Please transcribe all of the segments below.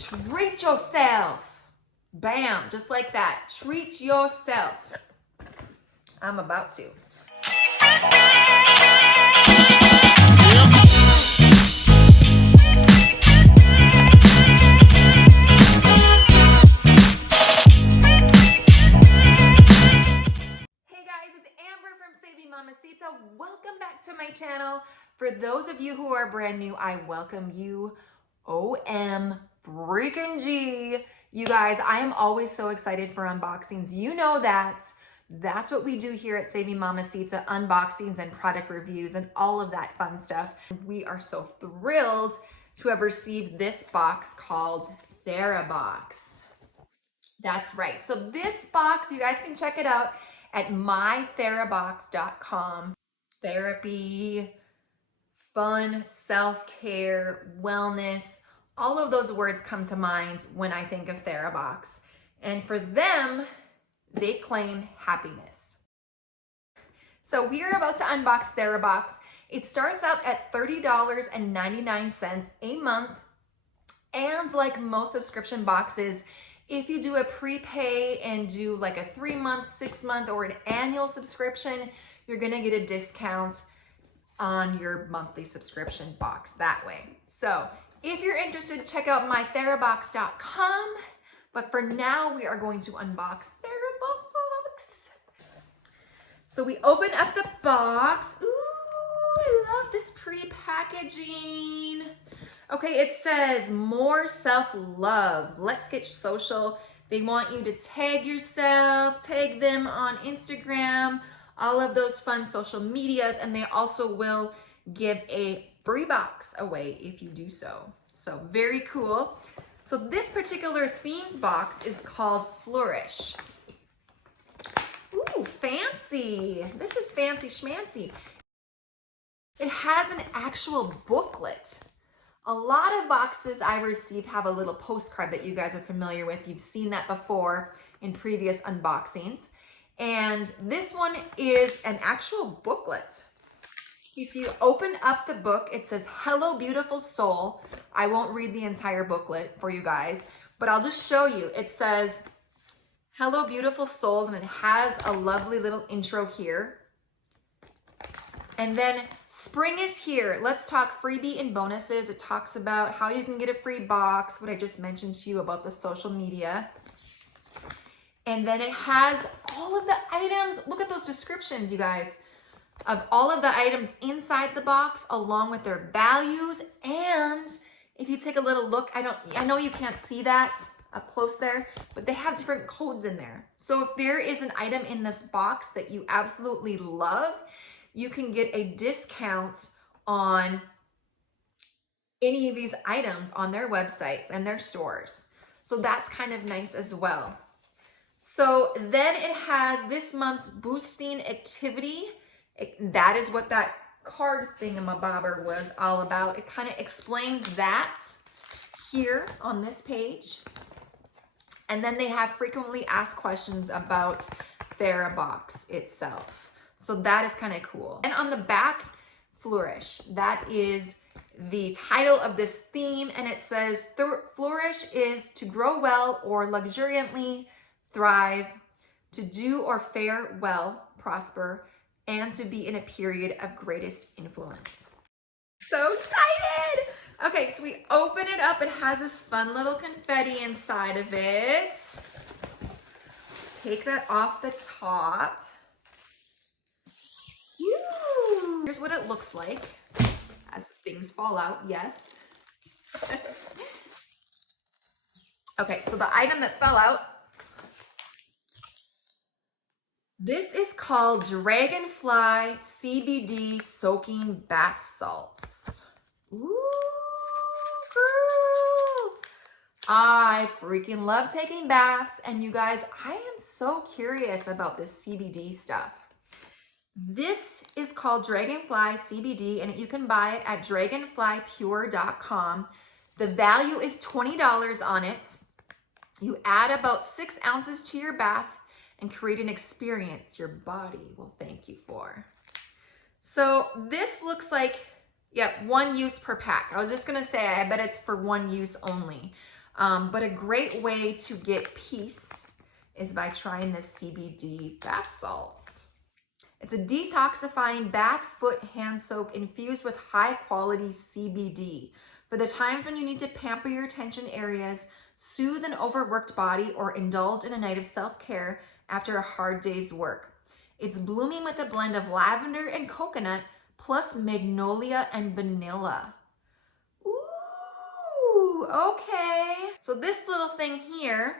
Treat yourself. Bam, just like that. Treat yourself. I'm about to. Mamasita, welcome back to my channel. For those of you who are brand new, I welcome you. OM freaking G. You guys, I am always so excited for unboxings. You know that's what we do here at Saving Mamasita, unboxings and product reviews and all of that fun stuff. We are so thrilled to have received this box called THERABOX. That's right. So this box, you guys can check it out at mytherabox.com. Therapy, fun, self-care, wellness, all of those words come to mind when I think of THERABOX. And for them, they claim happiness. So we are about to unbox THERABOX. It starts out at $30.99 a month. And like most subscription boxes, if you do a prepay and do like a 3-month, 6-month, or an annual subscription, you're gonna get a discount on your monthly subscription box that way. So if you're interested, check out mytherabox.com. But for now, we are going to unbox THERABOX. So we open up the box. Ooh, I love this pretty packaging. Okay, it says more self-love. Let's get social. They want you to tag yourself, tag them on Instagram, all of those fun social medias, and they also will give a free box away if you do so. So very cool. So this particular themed box is called FLOURISH. Ooh, fancy. This is fancy schmancy. It has an actual booklet. A lot of boxes I receive have a little postcard that you guys are familiar with. You've seen that before in previous unboxings. And this one is an actual booklet. So you open up the book, it says, "Hello, beautiful soul." I won't read the entire booklet for you guys, but I'll just show you. It says, "Hello, beautiful souls," and it has a lovely little intro here. And then spring is here. Let's talk freebie and bonuses. It talks about how you can get a free box, what I just mentioned to you about the social media. And then it has all of the items. Look at those descriptions, you guys, of all of the items inside the box, along with their values. And if you take a little look, I know you can't see that up close there, but they have different codes in there. So if there is an item in this box that you absolutely love, you can get a discount on any of these items on their websites and their stores. So that's kind of nice as well. So then it has this month's boosting activity. That is what that card thingamabobber was all about. It kind of explains that here on this page. And then they have frequently asked questions about THERABOX itself. So that is kind of cool. And on the back, FLOURISH. That is the title of this theme. And it says, "Flourish is to grow well or luxuriantly thrive, to do or fare well, prosper, and to be in a period of greatest influence." So excited! Okay, so we open it up. It has this fun little confetti inside of it. Let's take that off the top. Here's what it looks like as things fall out, yes. Okay, so the item that fell out, this is called Dragonfly CBD Soaking Bath Salts. Ooh, girl. I freaking love taking baths, and you guys, I am so curious about this CBD stuff. This is called Dragonfly CBD, and you can buy it at dragonflypure.com. The value is $20 on it. You add about 6 ounces to your bath and create an experience your body will thank you for. So this looks like, yeah, 1 use per pack. I was just gonna say, I bet it's for 1 use only. But a great way to get peace is by trying the CBD bath salts. It's a detoxifying bath, foot, hand soak infused with high quality CBD for the times when you need to pamper your tension areas, soothe an overworked body, or indulge in a night of self-care after a hard day's work. It's blooming with a blend of lavender and coconut plus magnolia and vanilla. Ooh, okay. So this little thing here,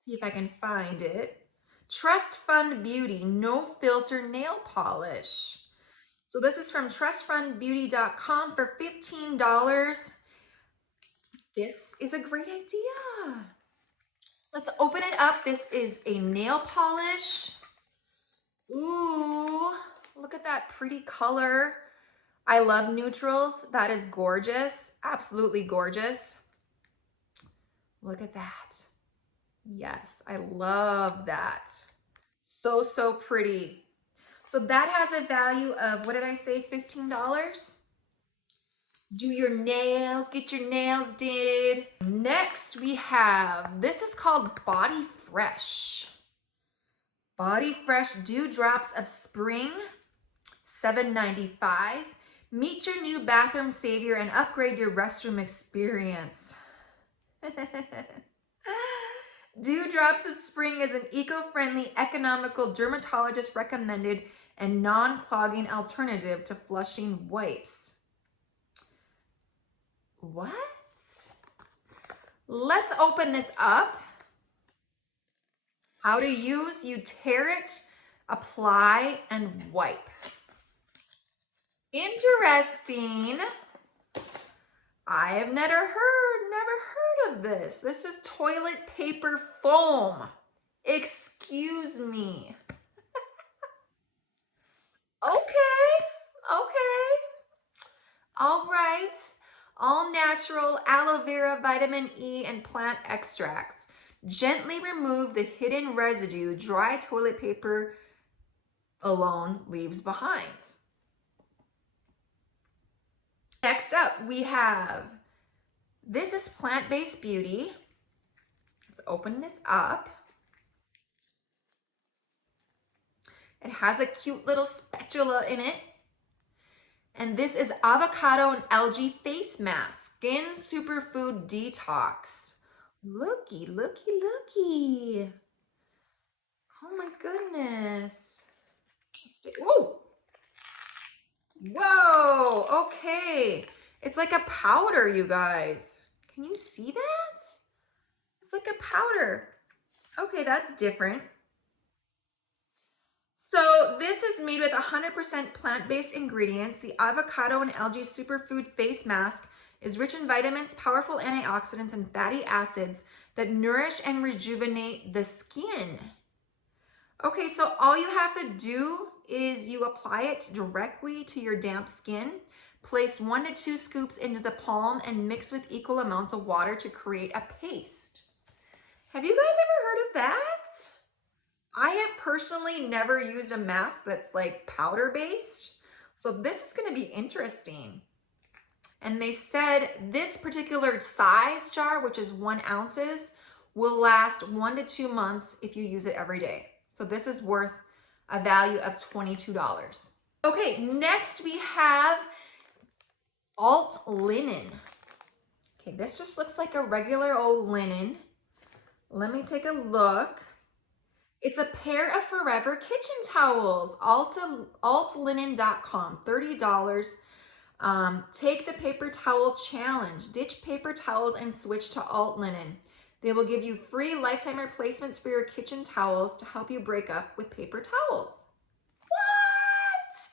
see if I can find it. Trust Fund Beauty No Filter Nail Polish. So this is from trustfundbeauty.com for $15. This is a great idea. Let's open it up. This is a nail polish. Ooh, look at that pretty color. I love neutrals. That is gorgeous. Absolutely gorgeous. Look at that. Yes, I love that. So, so pretty. So that has a value of, what did I say, $15? Do your nails, get your nails did. Next we have, this is called Bodifresh. Bodifresh Dewdrops of Spring, $7.95. Meet your new bathroom savior and upgrade your restroom experience. Dewdrops of Spring is an eco-friendly, economical, dermatologist recommended and non-clogging alternative to flushing wipes. What? Let's open this up. How to use, you tear it, apply, and wipe. Interesting. I have never heard of this. This is toilet paper foam. Excuse me. Okay. All right. All natural aloe vera, vitamin E, and plant extracts. Gently remove the hidden residue dry toilet paper alone leaves behind. Next up, we have, this is plant-based beauty. Let's open this up. It has a cute little spatula in it. And this is avocado and algae face mask, skin superfood detox. Looky, looky, looky. Oh my goodness. Let's take, whoa. Whoa, okay. It's like a powder, you guys. Can you see that? It's like a powder. Okay, that's different. So this is made with 100% plant-based ingredients. The avocado and algae superfood face mask is rich in vitamins, powerful antioxidants, and fatty acids that nourish and rejuvenate the skin. Okay, so all you have to do is you apply it directly to your damp skin. Place 1 to 2 scoops into the palm and mix with equal amounts of water to create a paste. Have you guys ever heard of that? I have personally never used a mask that's like powder based. So this is gonna be interesting. And they said this particular size jar, which is 1 ounce, will last 1 to 2 months if you use it every day. So this is worth a value of $22. Okay, next we have alt linen. Okay, this just looks like a regular old linen. Let me take a look. It's a pair of forever kitchen towels, altlinen.com, $30. Take the paper towel challenge. Ditch paper towels and switch to alt linen. They will give you free lifetime replacements for your kitchen towels to help you break up with paper towels. What?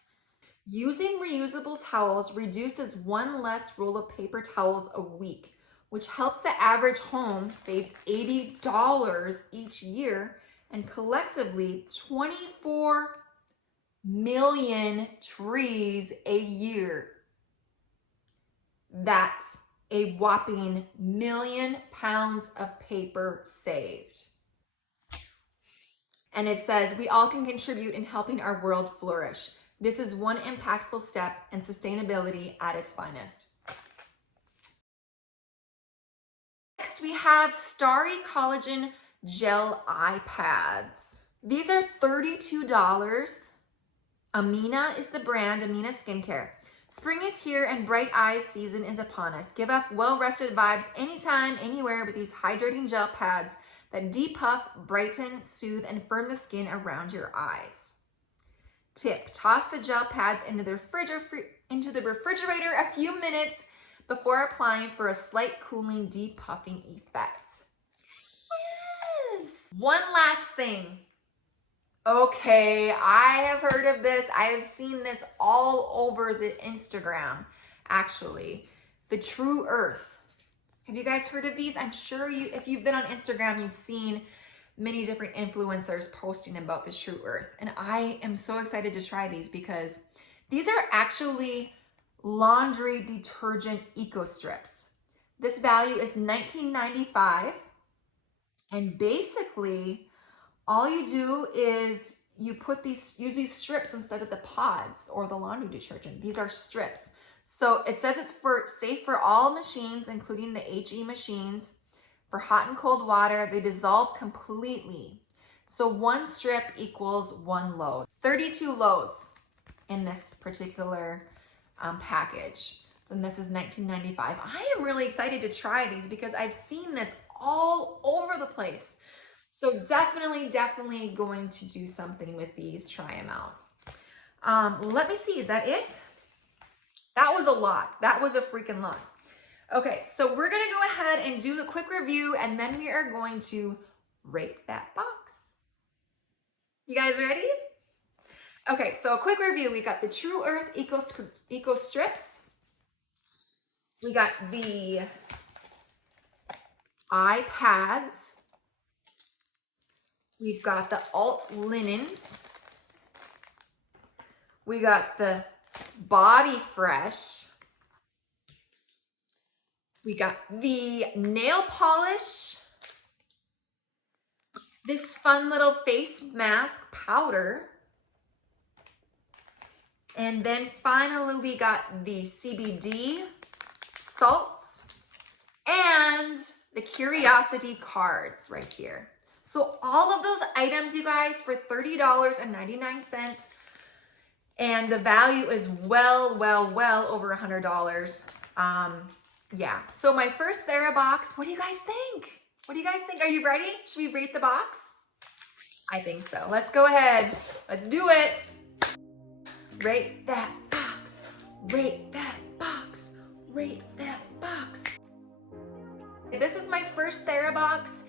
Using reusable towels reduces 1 less roll of paper towels a week, which helps the average home save $80 each year and collectively 24 million trees a year. That's a whopping 1 million pounds of paper saved. And it says, we all can contribute in helping our world flourish. This is one impactful step in sustainability at its finest. Next, we have Starry Collagen Gel Eye Pads. These are $32. Amina is the brand, Amina Skincare. Spring is here and bright eyes season is upon us. Give off well-rested vibes anytime, anywhere with these hydrating gel pads that depuff, brighten, soothe, and firm the skin around your eyes. Tip, toss the gel pads into the refrigerator a few minutes before applying for a slight cooling, depuffing effect. Yes! One last thing. Okay, I have heard of this. I have seen this all over the Instagram, actually. The Tru Earth. Have you guys heard of these? I'm sure if you've been on Instagram, you've seen many different influencers posting about the Tru Earth. And I am so excited to try these because these are actually laundry detergent eco-strips. This value is $19.95. And basically, all you do is you use these strips instead of the pods or the laundry detergent. These are strips. So it says it's safe for all machines, including the HE machines. For hot and cold water, they dissolve completely. So one strip equals one load. 32 loads in this particular package. And this is $19.95. I am really excited to try these because I've seen this all over the place. So definitely going to do something with these, try them out. Let me see, is that it? That was a lot. That was a freaking lot. Okay, so we're gonna go ahead and do the quick review and then we are going to rate that box. You guys ready? Okay, so a quick review. We got the Tru Earth Eco-strips. We got the eye pads. We've got the alt linens. We got the Bodifresh. We got the nail polish. This fun little face mask powder. And then finally we got the CBD salts and the curiosity cards right here. So all of those items, you guys, for $30.99. And the value is well over $100. Yeah, so my first THERABOX, what do you guys think? What do you guys think? Are you ready? Should we rate the box? I think so. Let's go ahead. Let's do it. Rate that box. Rate that box. Rate that box. This is my first THERABOX.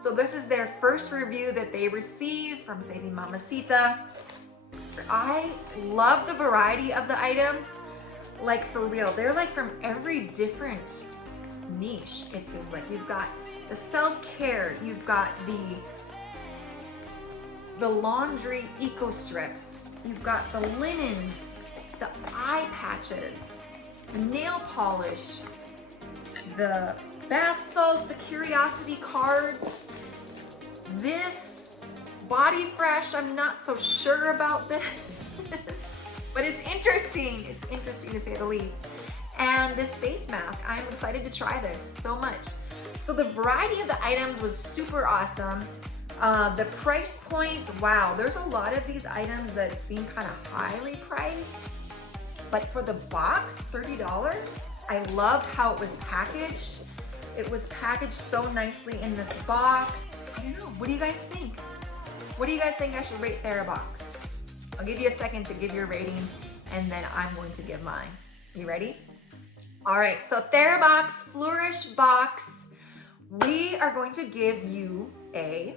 So this is their first review that they received from Saving Mamacita. I love the variety of the items. Like, for real, they're like from every different niche, it seems like. You've got the self-care, you've got the laundry eco-strips, you've got the linens, the eye patches, the nail polish, the bath salts, the curiosity cards, this Bodifresh. I'm not so sure about this. But it's interesting. It's interesting to say the least. And this face mask, I'm excited to try this so much. So the variety of the items was super awesome. The price points, wow, there's a lot of these items that seem kind of highly priced. But for the box, $30, I loved how it was packaged. It was packaged so nicely in this box. I don't know, what do you guys think? What do you guys think I should rate THERABOX? I'll give you a second to give your rating and then I'm going to give mine. You ready? All right, so THERABOX Flourish box, we are going to give you a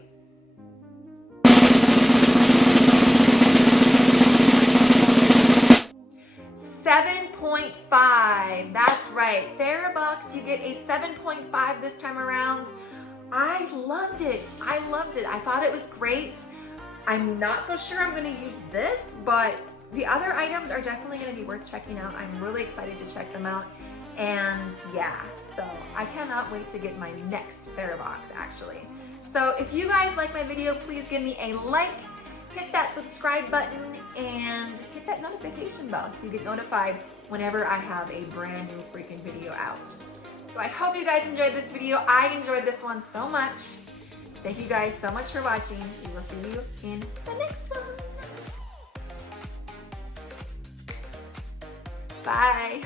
7.5. That's right, THERABOX, you get a 7.5 this time around. I loved it. I loved it. I thought it was great. I'm not so sure I'm gonna use this, but the other items are definitely gonna be worth checking out. I'm really excited to check them out. And yeah, so I cannot wait to get my next THERABOX actually. So if you guys like my video, please give me a like, hit that subscribe button, and hit that notification bell so you get notified whenever I have a brand new freaking video out. So So I hope you guys enjoyed this video. I enjoyed this one so much. Thank you guys so much for watching. We will see you in the next one. Bye.